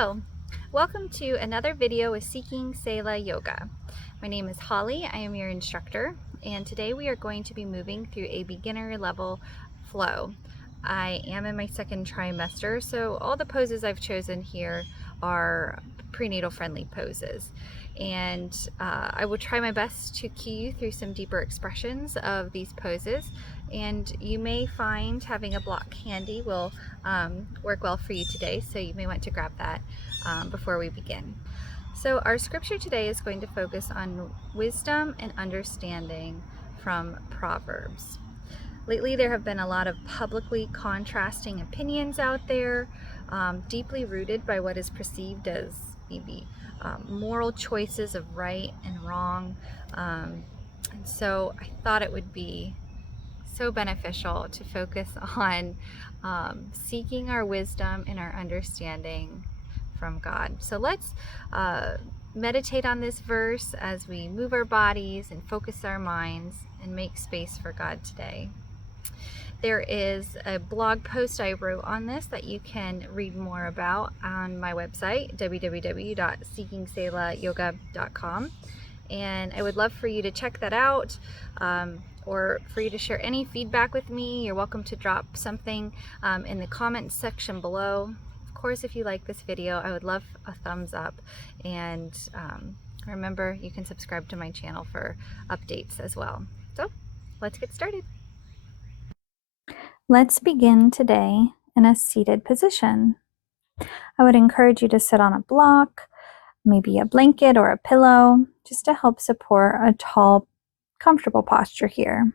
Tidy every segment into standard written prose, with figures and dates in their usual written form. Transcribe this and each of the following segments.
Hello, welcome to another video with Seeking Selah Yoga. My name is Holly, I am your instructor, and today we are going to be moving through a beginner level flow. I am in my second trimester, so all the poses I've chosen here are prenatal friendly poses. And I will try my best to key you through some deeper expressions of these poses. And you may find having a block handy will work well for you today, so you may want to grab that before we begin. So our scripture today is going to focus on wisdom and understanding from Proverbs. Lately, there have been a lot of publicly contrasting opinions out there, deeply rooted by what is perceived as maybe moral choices of right and wrong. And so I thought it would be so beneficial to focus on seeking our wisdom and our understanding from God. So let's meditate on this verse as we move our bodies and focus our minds and make space for God today. There is a blog post I wrote on this that you can read more about on my website, www.seekingselahyoga.com. And I would love for you to check that out, or for you to share any feedback with me. You're welcome to drop something in the comments section below. Of course, if you like this video, I would love a thumbs up. And remember, you can subscribe to my channel for updates as well. So let's get started. Let's begin today in a seated position. I would encourage you to sit on a block, maybe a blanket or a pillow, just to help support a tall, comfortable posture here.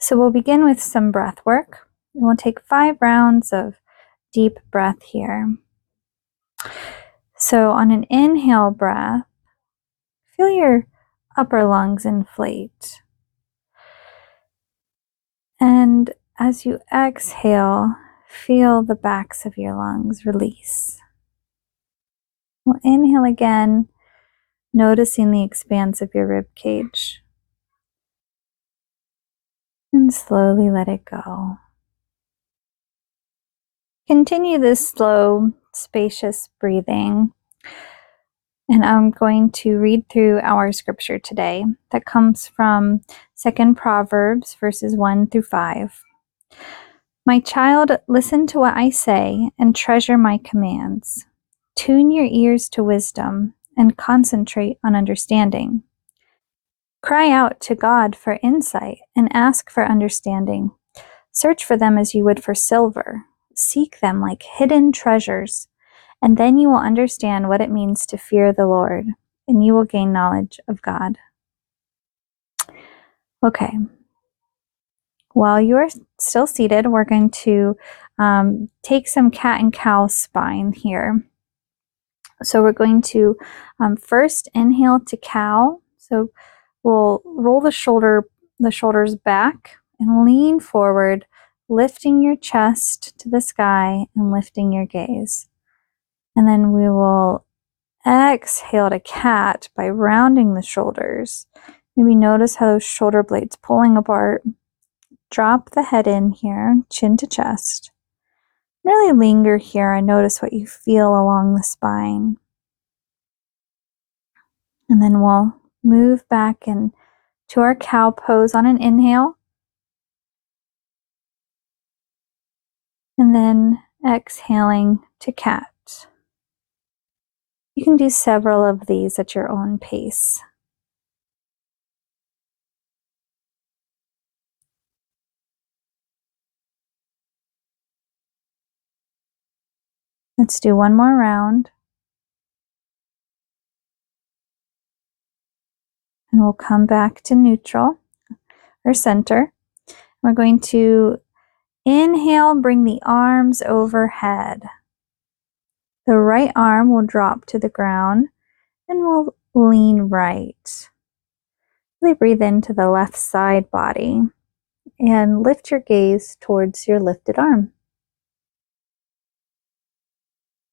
So we'll begin with some breath work. We'll take 5 rounds of deep breath here. So on an inhale breath, feel your upper lungs inflate. And as you exhale, feel the backs of your lungs release. We'll inhale again, noticing the expanse of your rib cage. And slowly let it go. Continue this slow, spacious breathing. And I'm going to read through our scripture today that comes from 2 Proverbs verses 1 through 5. My child, listen to what I say and treasure my commands. Tune your ears to wisdom and concentrate on understanding. Cry out to God for insight and ask for understanding. Search for them as you would for silver. Seek them like hidden treasures, and then you will understand what it means to fear the Lord, and you will gain knowledge of God. Okay. While you are still seated, we're going to take some cat and cow spine here. So we're going to first inhale to cow. So we'll roll the shoulders back and lean forward, lifting your chest to the sky and lifting your gaze. And then we will exhale to cat by rounding the shoulders. Maybe notice how those shoulder blades pulling apart. Drop the head in here, chin to chest. Really linger here and notice what you feel along the spine. And then we'll move back into our cow pose on an inhale. And then exhaling to cat. You can do several of these at your own pace. Let's do one more round. And we'll come back to neutral or center. We're going to inhale, bring the arms overhead. The right arm will drop to the ground and we'll lean right. Really breathe into the left side body and lift your gaze towards your lifted arm.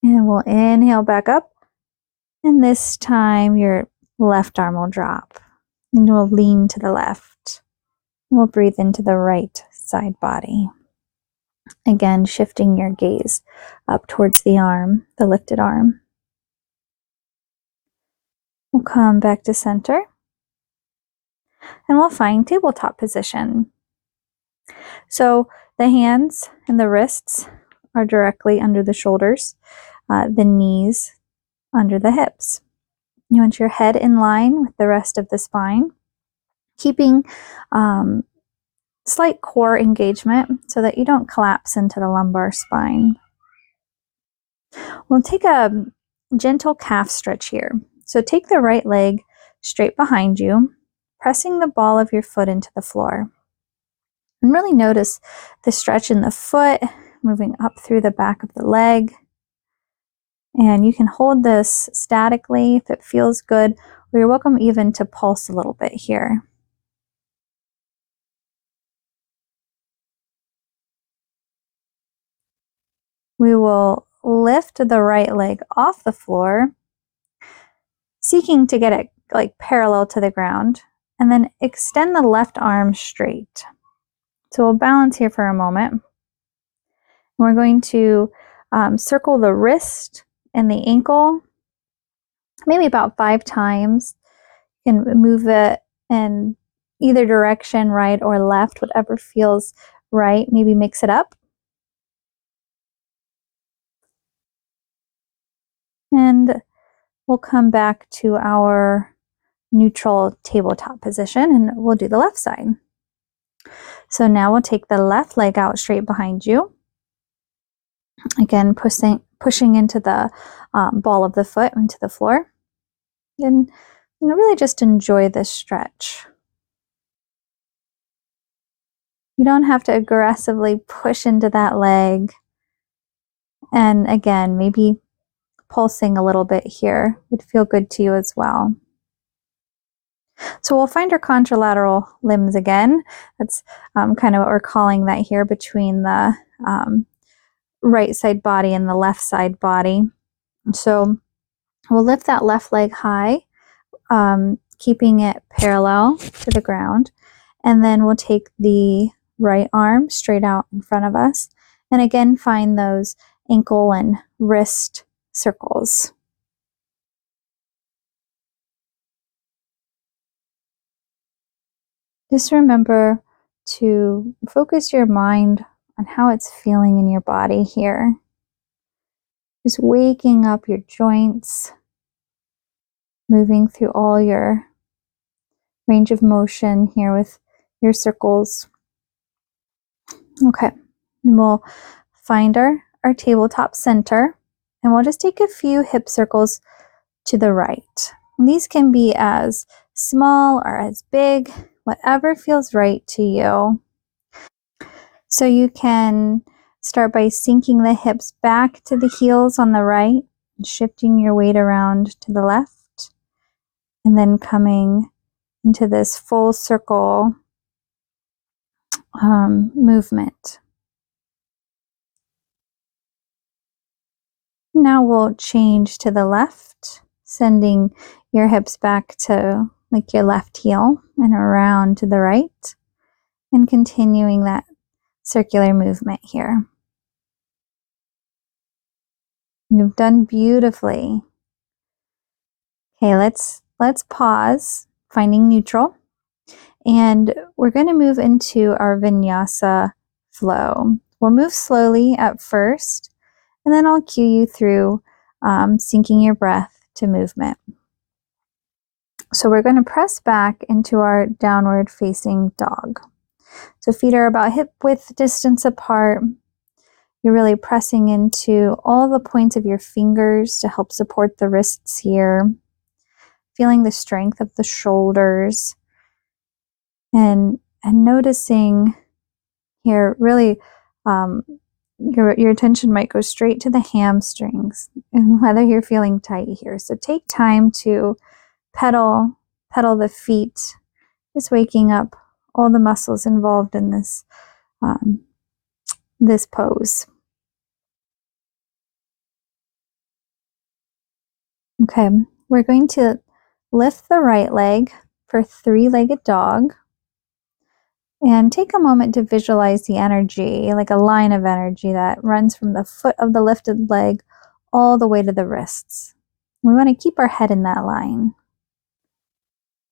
And we'll inhale back up, and this time your left arm will drop and we'll lean to the left. We'll breathe into the right side body. Again, shifting your gaze up towards the arm, the lifted arm. We'll come back to center and we'll find tabletop position. So the hands and the wrists are directly under the shoulders, the knees under the hips. You want your head in line with the rest of the spine, keeping slight core engagement so that you don't collapse into the lumbar spine. We'll take a gentle calf stretch here. So take the right leg straight behind you, pressing the ball of your foot into the floor. And really notice the stretch in the foot, moving up through the back of the leg. And you can hold this statically if it feels good, or you're welcome even to pulse a little bit here. We will lift the right leg off the floor, seeking to get it like parallel to the ground, and then extend the left arm straight. So we'll balance here for a moment. We're going to circle the wrist and the ankle, maybe about 5 times. You can move it in either direction, right or left, whatever feels right. Maybe mix it up. And we'll come back to our neutral tabletop position and we'll do the left side. So now we'll take the left leg out straight behind you. Again, pushing into the ball of the foot into the floor. And really just enjoy this stretch. You don't have to aggressively push into that leg. And again, maybe pulsing a little bit here would feel good to you as well. So we'll find our contralateral limbs again. That's kind of what we're calling that here between the right side body and the left side body. So we'll lift that left leg high, keeping it parallel to the ground. And then we'll take the right arm straight out in front of us. And again, find those ankle and wrist circles. Just remember to focus your mind on how it's feeling in your body here. Just waking up your joints, moving through all your range of motion here with your circles. Okay, and we'll find our tabletop center, and we'll just take a few hip circles to the right. And these can be as small or as big, whatever feels right to you. So you can start by sinking the hips back to the heels on the right, and shifting your weight around to the left, and then coming into this full circle movement. Now we'll change to the left, sending your hips back to like your left heel and around to the right, and continuing that circular movement here. You've done beautifully. Okay, let's pause, finding neutral, and we're going to move into our Vinyasa flow. We'll move slowly at first, and then I'll cue you through syncing your breath to movement. So we're going to press back into our downward facing dog. So feet are about hip width distance apart. You're really pressing into all the points of your fingers to help support the wrists here. Feeling the strength of the shoulders. And noticing here, really, your attention might go straight to the hamstrings and whether you're feeling tight here. So take time to pedal the feet, just waking up all the muscles involved in this this pose. Okay, we're going to lift the right leg for three-legged dog. And take a moment to visualize the energy, like a line of energy that runs from the foot of the lifted leg all the way to the wrists. We want to keep our head in that line.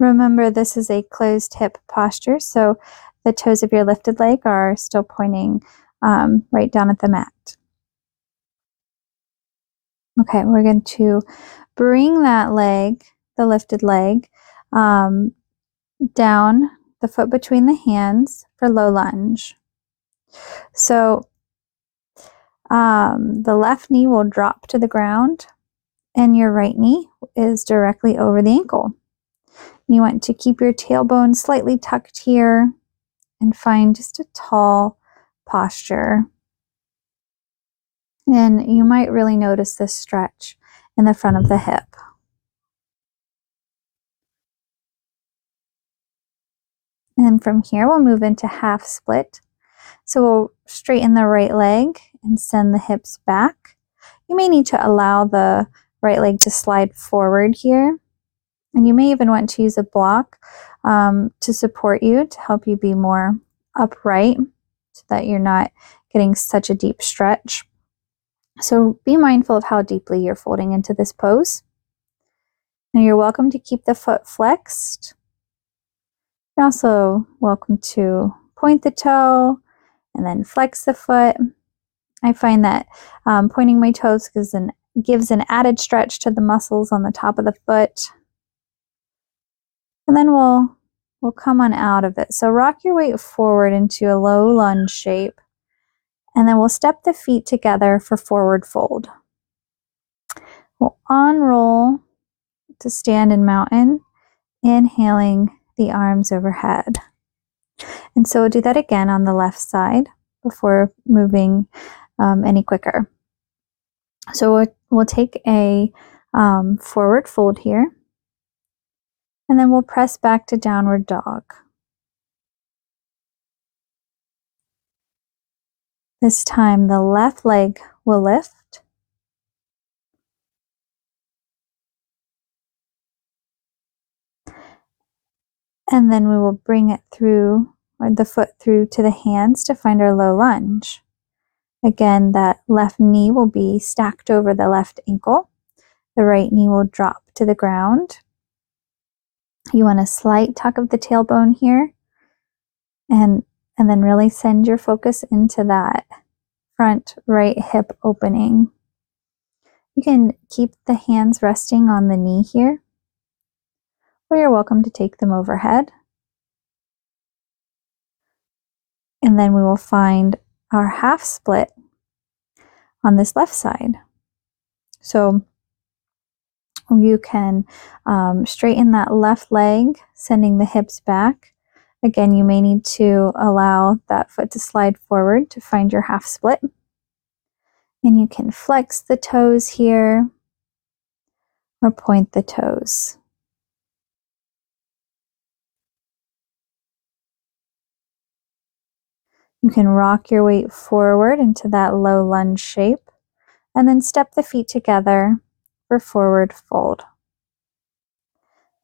Remember, this is a closed hip posture, so the toes of your lifted leg are still pointing right down at the mat. Okay, we're going to bring that leg, the lifted leg, down the foot between the hands for low lunge. So the left knee will drop to the ground and your right knee is directly over the ankle. You want to keep your tailbone slightly tucked here and find just a tall posture. And you might really notice this stretch in the front of the hip. And from here, we'll move into half split. So we'll straighten the right leg and send the hips back. You may need to allow the right leg to slide forward here. And you may even want to use a block to support you, to help you be more upright so that you're not getting such a deep stretch. So be mindful of how deeply you're folding into this pose. Now you're welcome to keep the foot flexed. You're also welcome to point the toe and then flex the foot. I find that pointing my toes gives an added stretch to the muscles on the top of the foot. And then we'll come on out of it. So rock your weight forward into a low lunge shape. And then we'll step the feet together for forward fold. We'll unroll to stand in mountain, inhaling the arms overhead. And so we'll do that again on the left side before moving any quicker. So we'll take a forward fold here, and then we'll press back to downward dog. This time the left leg will lift. And then we will bring it through, or the foot through to the hands to find our low lunge. Again, that left knee will be stacked over the left ankle. The right knee will drop to the ground. You want a slight tuck of the tailbone here. And then really send your focus into that front right hip opening. You can keep the hands resting on the knee here, or you're welcome to take them overhead. And then we will find our half split on this left side. So you can straighten that left leg, sending the hips back. Again, you may need to allow that foot to slide forward to find your half split. And you can flex the toes here or point the toes. You can rock your weight forward into that low lunge shape and then step the feet together for forward fold.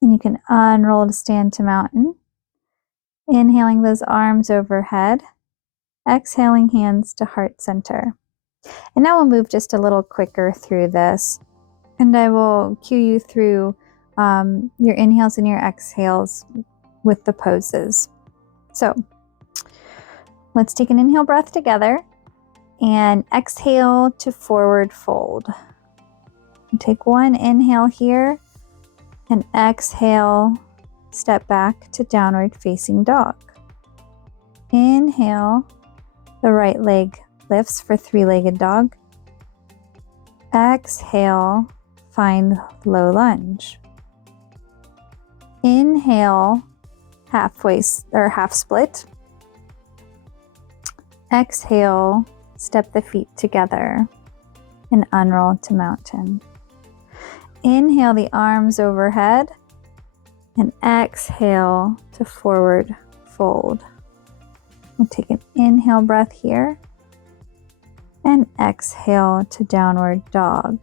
And you can unroll to stand to mountain. Inhaling those arms overhead. Exhaling hands to heart center. And now we'll move just a little quicker through this. And I will cue you through your inhales and your exhales with the poses. So let's take an inhale breath together and exhale to forward fold. And take one inhale here and exhale, step back to downward facing dog. Inhale, the right leg lifts for three-legged dog. Exhale, find low lunge. Inhale, half split. Exhale, step the feet together and unroll to mountain. Inhale the arms overhead and exhale to forward fold. We'll take an inhale breath here and exhale to downward dog.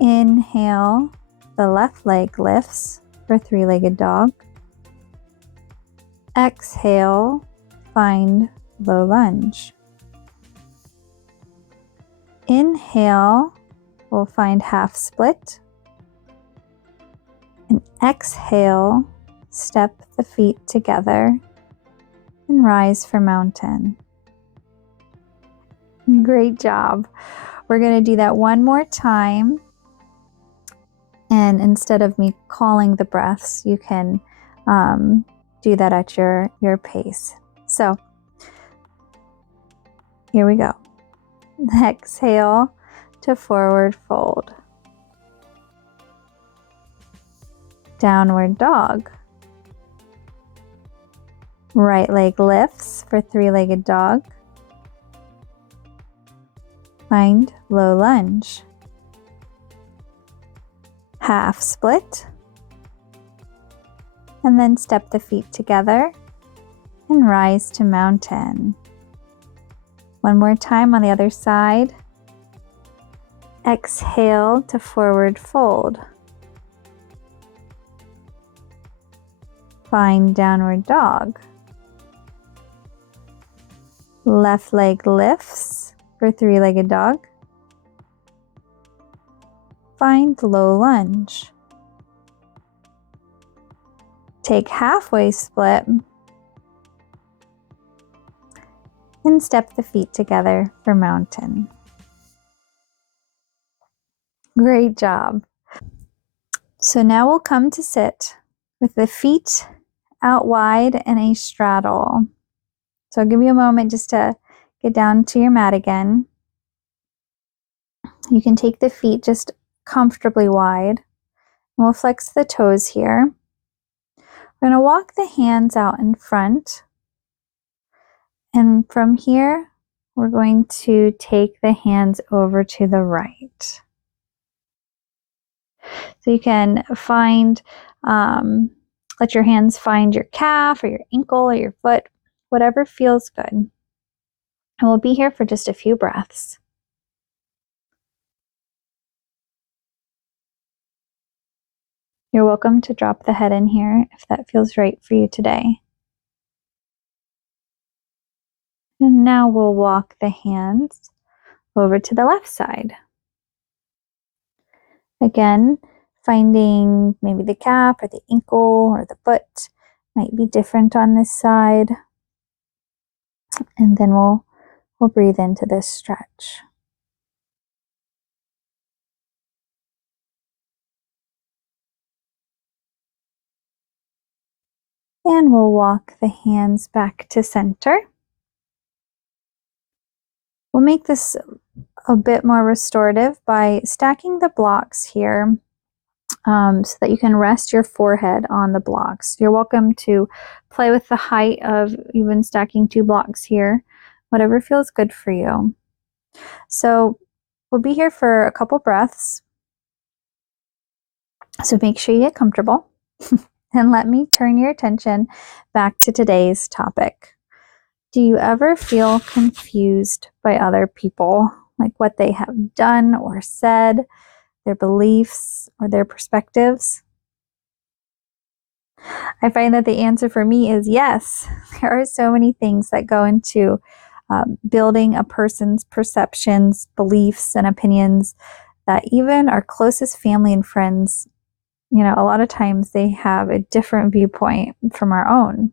Inhale, the left leg lifts for three-legged dog. Exhale, find low lunge. Inhale, we'll find half split. And exhale, step the feet together and rise for mountain. Great job. We're going to do that one more time. And instead of me calling the breaths, you can do that at your pace. So here we go. Exhale to forward fold. Downward dog. Right leg lifts for three-legged dog. Find low lunge. Half split. And then step the feet together and rise to mountain. One more time on the other side. Exhale to forward fold. Find downward dog. Left leg lifts for three-legged dog. Find low lunge. Take halfway split and step the feet together for mountain. Great job. So now we'll come to sit with the feet out wide and a straddle. So I'll give you a moment just to get down to your mat again. You can take the feet just comfortably wide. We'll flex the toes here. We're going to walk the hands out in front. And from here, we're going to take the hands over to the right. So you can find, let your hands find your calf or your ankle or your foot, whatever feels good. And we'll be here for just a few breaths. You're welcome to drop the head in here if that feels right for you today. And now we'll walk the hands over to the left side. Again, finding maybe the calf or the ankle or the foot might be different on this side. And then we'll breathe into this stretch. And we'll walk the hands back to center. We'll make this a bit more restorative by stacking the blocks here so that you can rest your forehead on the blocks. You're welcome to play with the height of even stacking 2 blocks here, whatever feels good for you. So we'll be here for a couple breaths. So make sure you get comfortable. And let me turn your attention back to today's topic. Do you ever feel confused by other people, like what they have done or said, their beliefs or their perspectives? I find that the answer for me is yes. There are so many things that go into building a person's perceptions, beliefs, and opinions that even our closest family and friends, a lot of times they have a different viewpoint from our own.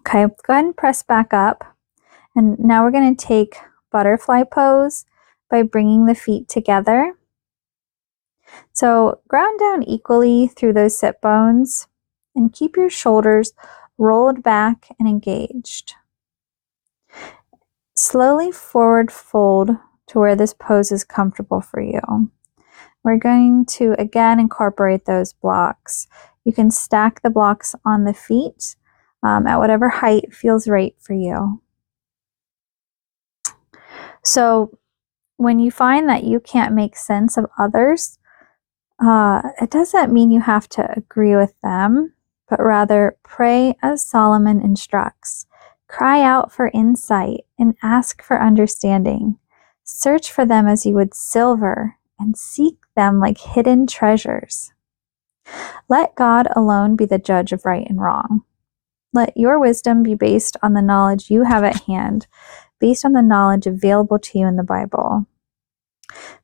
Okay, let's go ahead and press back up. And now we're going to take butterfly pose by bringing the feet together. So ground down equally through those sit bones and keep your shoulders rolled back and engaged. Slowly forward fold to where this pose is comfortable for you. We're going to again incorporate those blocks. You can stack the blocks on the feet at whatever height feels right for you. So when you find that you can't make sense of others, it doesn't mean you have to agree with them, but rather pray as Solomon instructs. Cry out for insight and ask for understanding. Search for them as you would silver and seek them like hidden treasures. Let God alone be the judge of right and wrong. Let your wisdom be based on the knowledge you have at hand, based on the knowledge available to you in the Bible.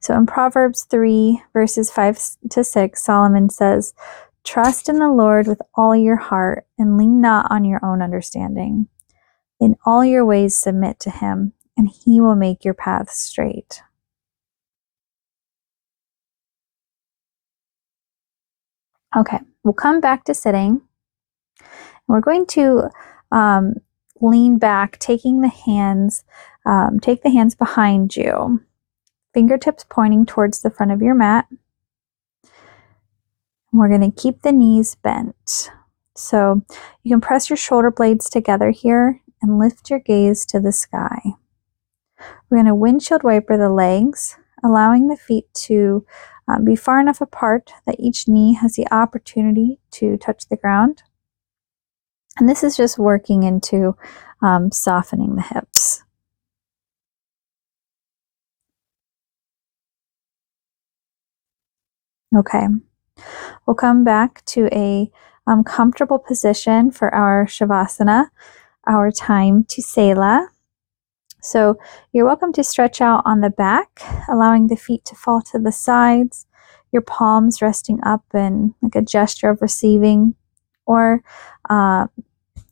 So in Proverbs 3, verses 5 to 6, Solomon says, "Trust in the Lord with all your heart and lean not on your own understanding. In all your ways submit to him, and he will make your paths straight." Okay, we'll come back to sitting. We're going to lean back, taking the hands, take the hands behind you, fingertips pointing towards the front of your mat. We're going to keep the knees bent. So you can press your shoulder blades together here and lift your gaze to the sky. We're going to windshield wiper the legs, allowing the feet to be far enough apart that each knee has the opportunity to touch the ground. And this is just working into softening the hips. Okay, we'll come back to a comfortable position for our Savasana, our time to Selah. So you're welcome to stretch out on the back, allowing the feet to fall to the sides, your palms resting up in like a gesture of receiving. Or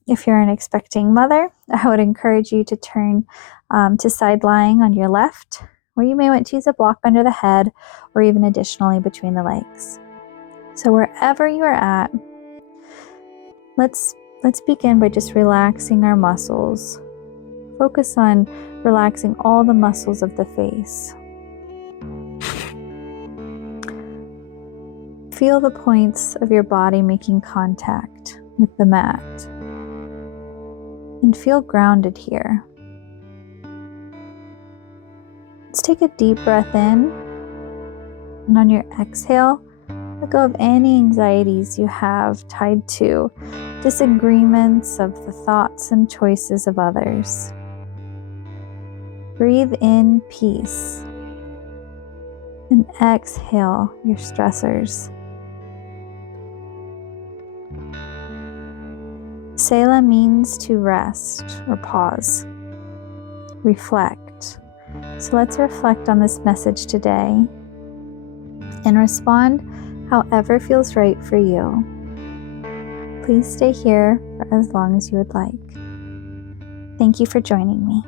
if you're an expecting mother, I would encourage you to turn to side lying on your left, or you may want to use a block under the head or even additionally between the legs. So wherever you are at, let's begin by just relaxing our muscles. Focus on relaxing all the muscles of the face. Feel the points of your body making contact with the mat. And feel grounded here. Let's take a deep breath in. And on your exhale, let go of any anxieties you have tied to disagreements of the thoughts and choices of others. Breathe in peace and exhale your stressors. Selah means to rest or pause, reflect. So let's reflect on this message today and respond however feels right for you. Please stay here for as long as you would like. Thank you for joining me.